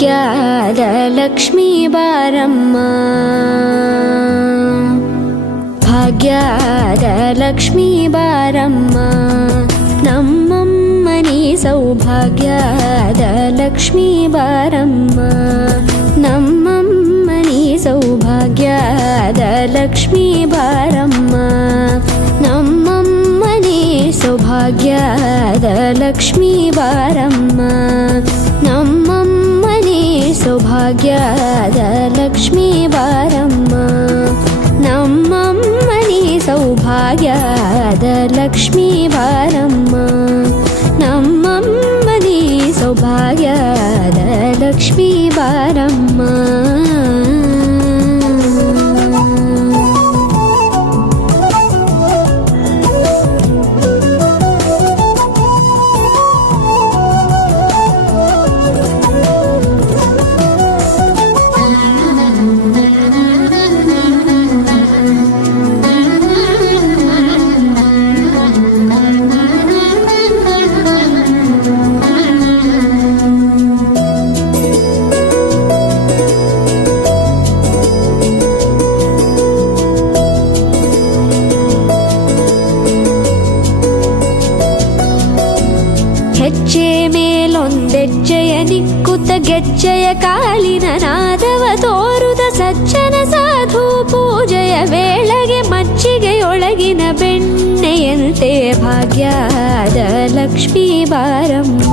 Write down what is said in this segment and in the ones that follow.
ಭಾಗ್ಯದ ಲಕ್ಷ್ಮೀ ಬಾರಮ್ಮ, ಭಾಗ್ಯದ ಲಕ್ಷ್ಮೀ ಬಾರಮ್ಮ, ನಮ್ಮಮ್ಮನಿ ಸೌಭಾಗ್ಯದ ಲಕ್ಷ್ಮೀ ಬಾರಮ್ಮ, ನಮ್ಮಮ್ಮನಿ ಸೌಭಾಗ್ಯದ ಲಕ್ಷ್ಮೀ ಬಾರಮ್ಮ, ನಮ್ಮಮ್ಮನಿ ಸೌಭಾಗ್ಯದ ಲಕ್ಷ್ಮೀ ಬಾರಮ್ಮ, ನಮ್ಮಮ್ಮನಿ ಸೌಭಾಗ್ಯದ ಲಕ್ಷ್ಮೀ ಬಾರಮ್ಮ, ನಮ್ಮಮ್ಮನಿ ಸೌಭಾಗ್ಯದ ಲಕ್ಷ್ಮೀ ಬಾರಮ್ಮ, ನಮ್ಮಮ್ಮನಿ ಸೌಭಾಗ್ಯದ ಲಕ್ಷ್ಮೀ ಬಾರಮ್ಮ. ಹೆಜ್ಜೆ ಮೇಲೊಂದೆಜ್ಜೆಯ ನಿಕ್ಕುತ್ತ ಗೆಜ್ಜೆಯ ಕಾಲಿನ ನಾದವ ತೋರುದ ಸಜ್ಜನ ಸಾಧು ಪೂಜೆಯ ವೇಳೆಗೆ ಮಜ್ಜಿಗೆಯೊಳಗಿನ ಬೆಣ್ಣೆಯಂತೆ ಭಾಗ್ಯದ ಲಕ್ಷ್ಮೀ ಬಾರಮ್ಮ,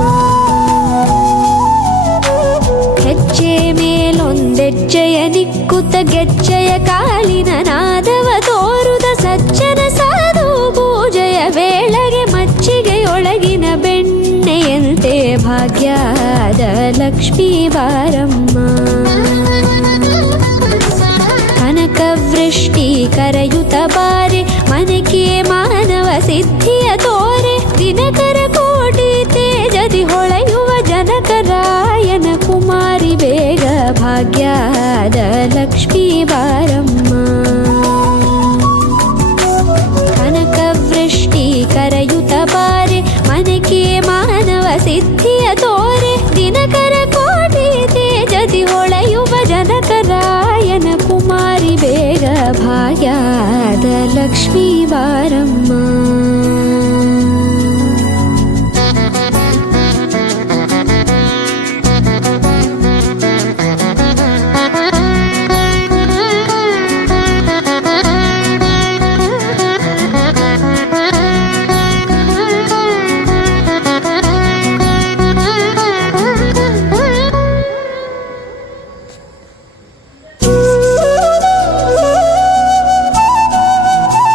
ಹೆಜ್ಜೆ ಮೇಲೊಂದೆಜ್ಜೆಯ ನಿಕ್ಕುತ್ತ ಗೆಜ್ಜೆಯ ಕಾಲಿನ ನಾದವ ತೋರುದ ಸಜ್ಜನ ಸಾಧು ಪೂಜೆಯ ವೇಳೆಗೆ ಮಜ್ಜಿಗೆಯೊಳಗಿನ ಬೆಣ್ಣೆಯಂತೆ ಭಾಗ್ಯದ ಲಕ್ಷ್ಮೀ ಬಾರಮ್ಮ, ಕನಕವೃಷ್ಟಿ ಕರೆಯುತ ಬಾರೆ ಮನಕೆ ಮಾನವ ಸಿದ್ಧಿಯ ತೋರೆ, ದಿನಕರ ಕೋಟಿ ತೇಜದಿ ಹೊಳೆಯುವ ಜನಕರಾಯನ ಕುಮಾರಿ ಬೇಗ ಭಾಗ್ಯದ ಲಕ್ಷ್ಮೀ ಬಾರಮ್ಮ, ಕನಕವೃಷ್ಟಿ ಕರೆಯುತ ಬಾರೆ ಮನಕೆ ಮಾನವ ಸಿದ್ಧಿಯ ತೋರೆ, ದಿನಕರ ಕೋಟಿ ತೇಜದಿ ಹೊಳೆಯುವ ಜನಕರಾಯನ ಕುಮಾರಿ ಬೇಗ ಭಾಗ್ಯದ ಲಕ್ಷ್ಮೀ ಬಾರಮ್ಮ.